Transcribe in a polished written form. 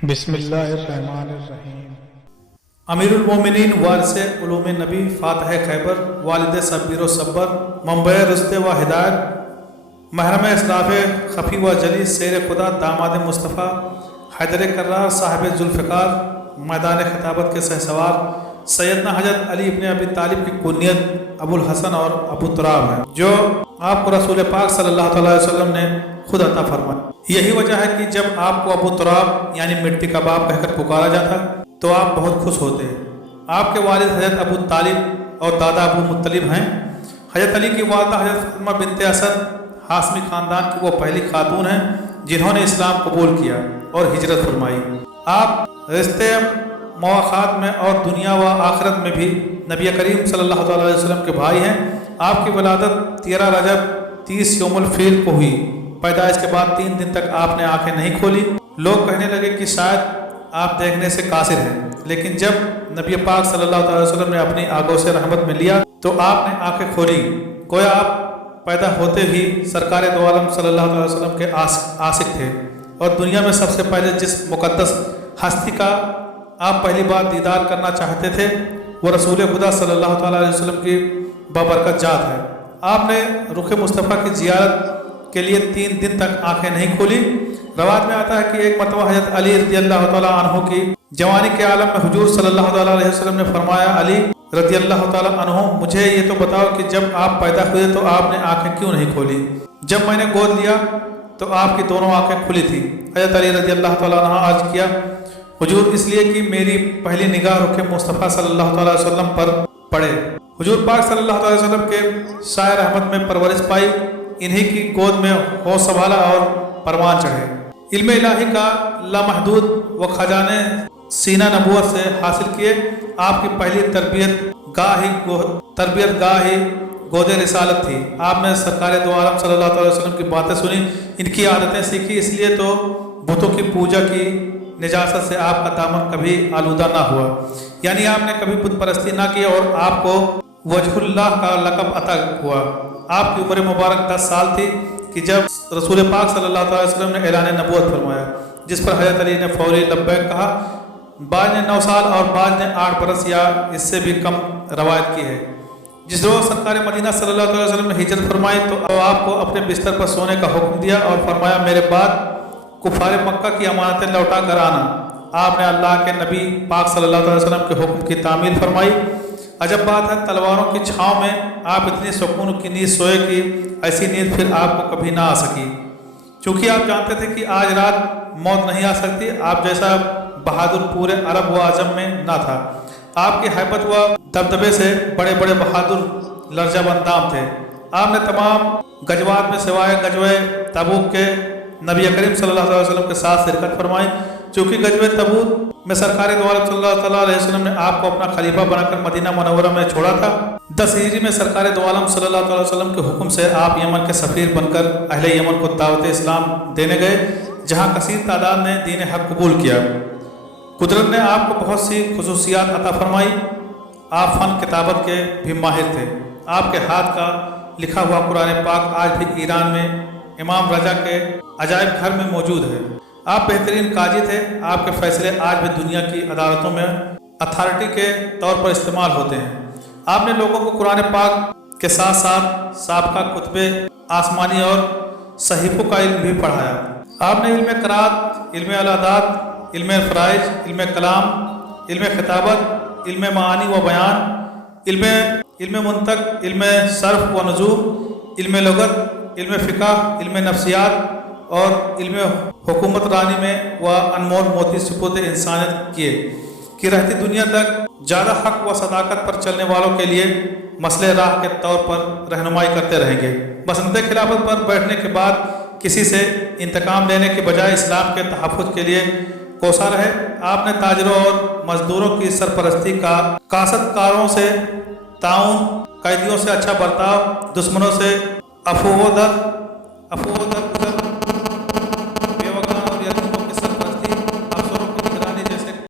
بسم اللہ الرحمن الرحیم۔ امیر المومنین وارث علوم نبی فاتح خیبر والد صبیر و صبر منبع رشد و ہدایت محرم اسلاف خفی و جلی سیر خدا داماد مصطفیٰ حیدر کرار صاحب ذوالفقار میدان خطابت کے شہسوار سیدنا حضرت علی ابن ابی طالب کی کنیت ابو الحسن اور ابو تراب ہے، جو آپ کو رسول پاک صلی اللہ علیہ وسلم نے خود عطا فرمائی۔ یہی وجہ ہے کہ جب آپ کو ابو تراب یعنی مٹی کا باپ کہہ کر پکارا جاتا تو آپ بہت خوش ہوتے ہیں۔ آپ کے والد حضرت ابو طالب اور دادا ابو مطلب ہیں۔ حضرت علی کی والدہ حضرت فاطمہ بنت اسد ہاشمی خاندان کی وہ پہلی خاتون ہیں جنہوں نے اسلام قبول کیا اور ہجرت فرمائی۔ آپ رشتے مواخات میں اور دنیا و آخرت میں بھی نبی کریم صلی اللہ علیہ وسلم کے بھائی ہیں۔ آپ کی ولادت 13 رجب 30 یوم الفیل کو ہوئی۔ پیدائش کے بعد 3 دن تک آپ نے آنکھیں نہیں کھولی۔ لوگ کہنے لگے کہ شاید آپ دیکھنے سے قاصر ہیں، لیکن جب نبی پاک صلی اللہ علیہ وسلم نے اپنی آگوں سے رحمت میں لیا تو آپ نے آنکھیں کھولی۔ گویا آپ پیدا ہوتے ہی سرکار دو عالم صلی اللہ علیہ وسلم کے عاشق تھے، اور دنیا میں سب سے پہلے جس مقدس ہستی کا آپ پہلی بار دیدار کرنا چاہتے تھے وہ رسول خدا صلی اللہ تعالیٰ علیہ وسلم کی بابرکت ذات ہے۔ آپ نے رخ مصطفیٰ کی زیارت کے لیے 3 دن تک آنکھیں نہیں کھولی۔ روایت میں آتا ہے کہ ایک مرتبہ حضرت علی رضی اللہ تعالیٰ عنہ کی جوانی کے عالم میں حضور صلی اللہ تعالیٰ علیہ وسلم نے فرمایا، علی رضی اللہ تعالیٰ عنہ مجھے یہ تو بتاؤ کہ جب آپ پیدا ہوئے تو آپ نے آنکھیں کیوں نہیں کھولی؟ جب میں نے گود لیا تو آپ کی دونوں آنکھیں کھلی تھی۔ حضرت علی رضی اللہ تعالیٰ عنہ عرض کیا، حضور اس لیے کہ میری پہلی نگاہ رخ مصطفیٰ صلی اللہ تعالیٰ علیہ وسلم پر پڑے۔ حضور پاک صلی اللہ علیہ وسلم کے سائے رحمت میں پرورش پائی، انہی کی گود میں ہوش سنبھالا اور پروان چڑھے۔ علم الہی کا لامحدود و خزانے سینہ نبوت سے حاصل کیے۔ آپ کی پہلی تربیت گاہ ہی گود رسالت تھی۔ آپ نے سرکار دو عالم صلی اللہ علیہ وسلم کی باتیں سنی، ان کی عادتیں سیکھی، اس لیے تو بتوں کی پوجا کی نجاست سے آپ کا دامن کبھی آلودہ نہ ہوا، یعنی آپ نے کبھی بت پرستی نہ کی اور آپ کو وجہ اللہ کا لقب عطا ہوا۔ آپ کی عمر مبارک 10 سال تھی کہ جب رسول پاک صلی اللہ علیہ وسلم نے اعلان نبوت فرمایا، جس پر حضرت علی نے فوری لبیک کہا۔ بعض نے 9 سال اور بعض نے 8 برس یا اس سے بھی کم روایت کی ہے۔ جس روز سرکار مدینہ صلی اللہ علیہ وسلم نے ہجرت فرمائی تو آپ کو اپنے بستر پر سونے کا حکم دیا اور فرمایا، میرے بعد کفار مکہ کی امانتیں لوٹا کر آنا۔ آپ نے اللہ کے نبی پاک صلی اللہ علیہ وسلم کے حکم کی تعمیل فرمائی۔ عجب بات ہے، تلواروں کی چھاؤں میں آپ اتنی سکون کی نیند سوئے کہ ایسی نیند پھر آپ کو کبھی نہ آ سکی، چونکہ آپ جانتے تھے کہ آج رات موت نہیں آ سکتی۔ آپ جیسا بہادر پورے عرب و عجم میں نہ تھا۔ آپ کی ہیبت و دبدبے سے بڑے بڑے بہادر لرزہ اندام تھے۔ آپ نے تمام غزوات میں سوائے غزوہ تبوک کے نبی کریم صلی اللہ علیہ وسلم کے ساتھ شرکت فرمائی، چونکہ غزوہ تبوک میں سرکار دو عالم صلی اللہ علیہ وسلم نے آپ کو اپنا خلیفہ بنا کر مدینہ منورہ میں چھوڑا تھا۔ 10 ہجری میں سرکار دو عالم صلی اللہ علیہ وسلم کے حکم سے آپ یمن کے سفیر بن کر اہل یمن کو دعوت اسلام دینے گئے، جہاں کثیر تعداد نے دین حق قبول کیا۔ قدرت نے آپ کو بہت سی خصوصیات عطا فرمائی۔ آپ فن کتابت کے بھی ماہر تھے۔ آپ کے ہاتھ کا لکھا ہوا قرآن پاک آج بھی ایران میں امام رضا کے عجائب گھر میں موجود ہے۔ آپ بہترین قاضی تھے۔ آپ کے فیصلے آج بھی دنیا کی عدالتوں میں اتھارٹی کے طور پر استعمال ہوتے ہیں۔ آپ نے لوگوں کو قرآن پاک کے ساتھ ساتھ سابقہ کتب آسمانی اور صحیفوں کا علم بھی پڑھایا۔ آپ نے علم قرات، علم العادات، علم فرائض، علم کلام، علم خطابت، علم معانی و بیان، علم منطق، علم صرف و نظوم، علم لغت، علم فقہ، علم نفسیات اور علم حکومت رانی میں وہ انمول موتی سپرد انسانیت کیے کہ رہتی دنیا تک زیادہ حق و صداقت پر چلنے والوں کے لیے مسئلہ راہ کے طور پر رہنمائی کرتے رہیں گے۔ مسند خلافت پر بیٹھنے کے بعد کسی سے انتقام لینے کے بجائے اسلام کے تحفظ کے لیے کوسا رہے۔ آپ نے تاجروں اور مزدوروں کی سرپرستی کا، کاشتکاروں سے تعاون، قیدیوں سے اچھا برتاؤ، دشمنوں سے عفو و در